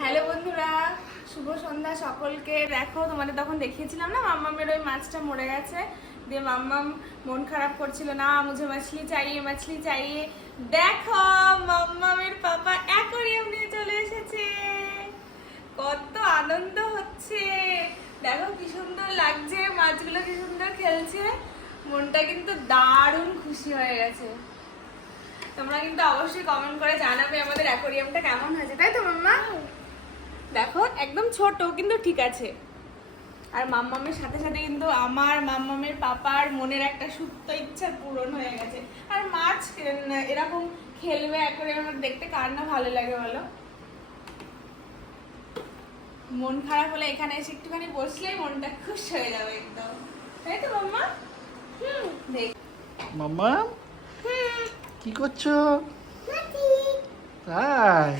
Hello বন্ধুরা, শুভ সন্ধ্যা সকলকে। দেখো তোমাদের তখন দেখিয়েছিলাম না মাম্মামের ওই মাছটা মরে গেছে, দিয়ে মাম্মাম মন খারাপ করছিল, না মুঝে মাছলি চাইয়ে মাছলি চাইয়ে। দেখো মাম্মামের পাপা অ্যাকোরিয়াম নিয়ে চলে এসেছে, কত আনন্দ হচ্ছে। দেখো কি সুন্দর লাগছে, মাছগুলো কি সুন্দর খেলছে, মনটা কিন্তু দারুণ খুশি হয়ে গেছে। তোমরা কিন্তু অবশ্যই কমেন্ট করে জানাবে আমাদের অ্যাকোরিয়ামটা কেমন হয়েছে, তাই তো মাম্মা? দেখো একদম ছোট কিন্তু ঠিক আছে। আর মাম্মামের সাথে সাথে কিন্তু আমার মাম্মামের পাপার মনের একটা সুপ্ত ইচ্ছা পূরণ হয়ে গেছে। আর মাছ এরকম খেলবে অ্যাকোরিয়ামে দেখতে কার না ভালো লাগে বলো? মন খারাপ হলে এখানে এসে একটুখানি বসলেই মনটা খুশ হয়ে যাবে একদম, তাই তো মাম্মা? দেখ মাম্মা কি করছো? তাই